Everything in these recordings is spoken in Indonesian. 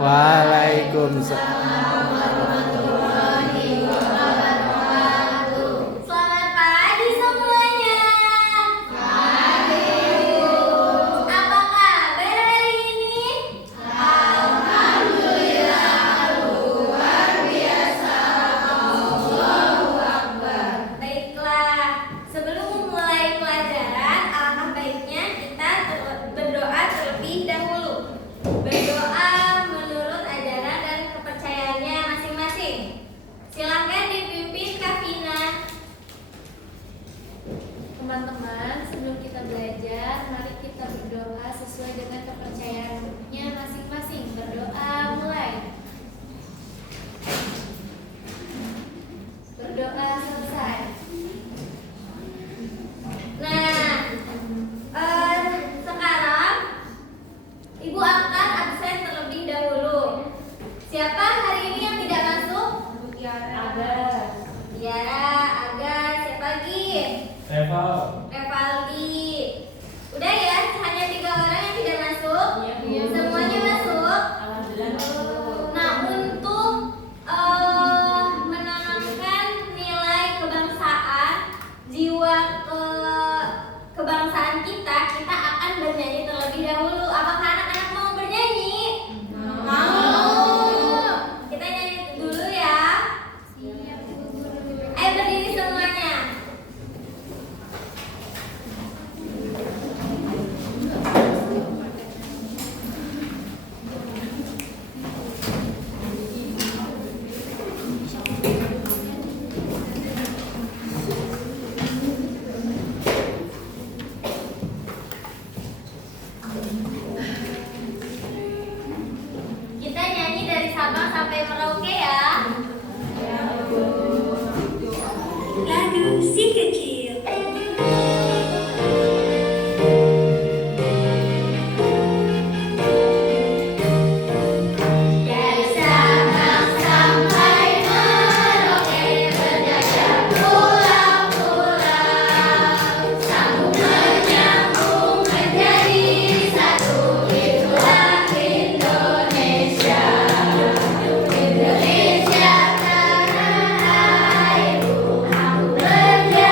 Waalaikumsalam. Selamat pagi semuanya. Apa kabar hari ini? Baiklah, sebelum memulai pelajaran, alangkah baiknya kita berdoa terlebih dahulu. Berdoa menurut ajaran dan kepercayaannya masing-masing. Silakan dipimpin Kak Vina. Teman-teman, sebelum kita belajar, mari kita berdoa sesuai dengan kepercayaannya masing-masing. Berdoa mulai. Berdoa selesai. Nah, sekarang Ibu akan absen terlebih dahulu. Siapa hari ini yang tidak masuk? Ada. Tiara, Aga, siapa lagi? Reval. Revaldi. Udah ya, hanya 3 orang yang tidak masuk. Iya. Semuanya masuk. Alhamdulillah. Nah, untuk menanamkan nilai kebangsaan, jiwa kebangsaan kita akan bernyanyi terlebih dahulu. Apakah anak-anak mau bernyanyi? Mau. Kita nyanyi dulu ya. Ayo berdiri semuanya. Kita nyanyi dari Sabang sampai Merauke ya. Lagu si kecil. Dari Sabang sampai Merauke berjajah pulau-pulau, sambung menyambung menjadi satu, itulah Indonesia. Indonesia tanah airku, aku berjanji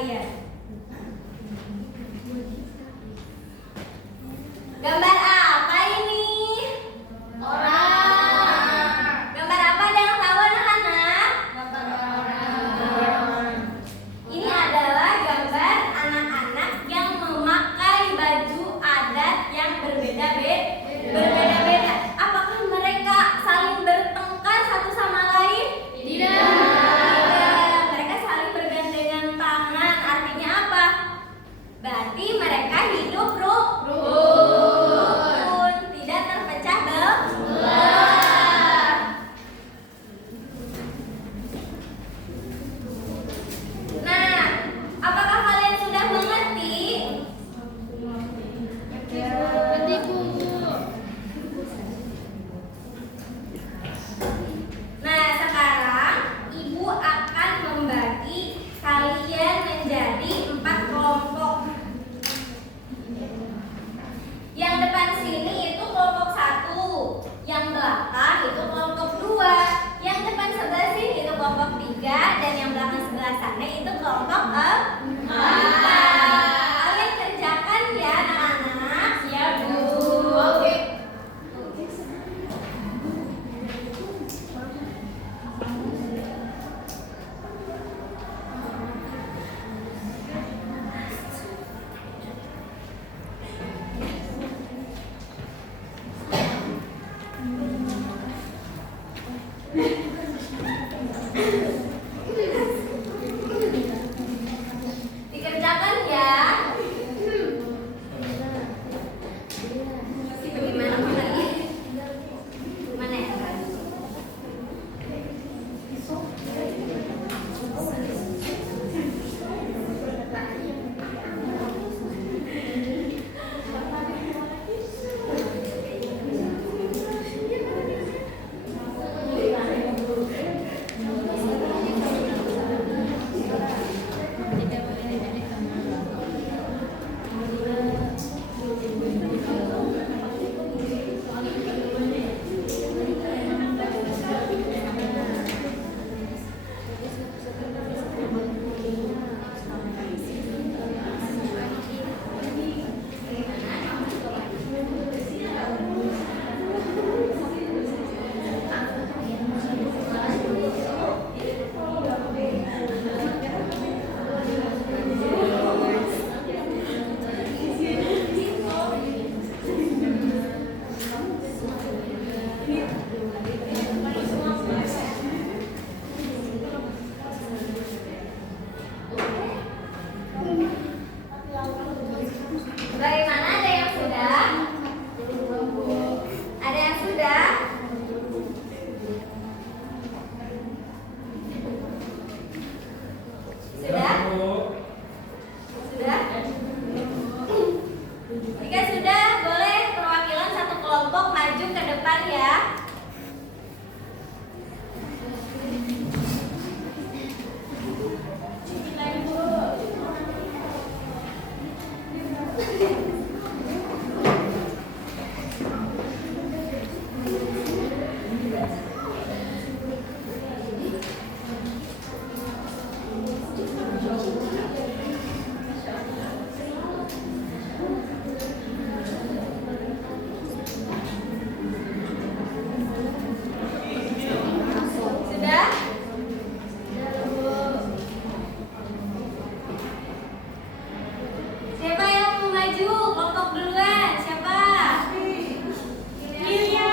kalian. Gambar apa ini? Orang. Gambar apa ada yang tahu anak-anak? Gambar orang. Ini adalah gambar anak-anak yang memakai baju adat yang berbeda-beda. Apakah mereka saling bertengkar satu sama lain? Tidak. Mereka saling bergandengan tangan. Artinya apa? Berarti mereka hidup rukun, tidak terpecah belah. Nah, apakah kalian sudah mengerti? Ngerti, Bu. Nah, sekarang Ibu akan membagi kalian menjadi 4 kelompok. Yang depan sini itu kelompok 1, yang belakang itu kelompok 2, yang depan sebelah sini itu kelompok 3, dan yang belakang sebelah sana itu kelompok 4. Kalian kerjakan ya anak-anak. Siap, Bu. Oke. Dikerjakan ya. Bagaimana kembali? Mana ya? Bagaimana, ada yang sudah? Ada yang sudah? Sudah? Sudah? Jika sudah, boleh perwakilan satu kelompok maju ke depan ya. Sudah? Siapa yang mau maju? Kelompok duluan. Siapa? Yulia.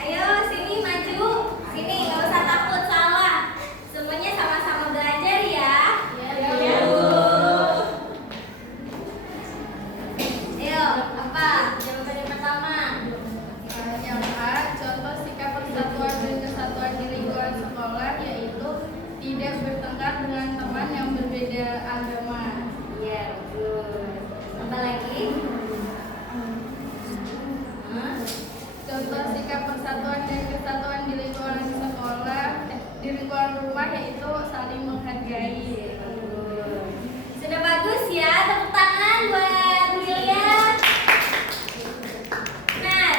Ayo sini maju. Sini, nggak usah takut salah. Semuanya sama-sama belajar ya. Ya, Bu. Ayo, apa? Jawaban yang pertama. Yang A, contoh sikap persatuan dan kesatuan di lingkungan sekolah yaitu tidak bertengkar dengan teman yang berbeda agama. Iya, betul. Apa lagi? Hah? Contoh sikap persatuan dan kesatuan di lingkungan sekolah, di lingkungan rumah yaitu saling menghargai. Sudah bagus ya, tepuk tangan buat Yulia. Nah,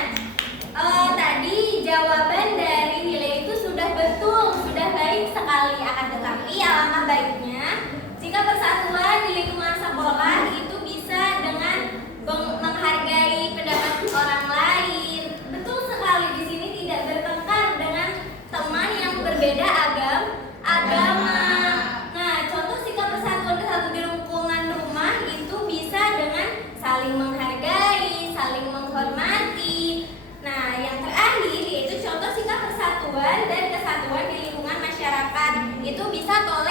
tadi jawaban dari Yulia itu sudah betul, sudah baik sekali. Akan tetapi alangkah baiknya itu bisa toleran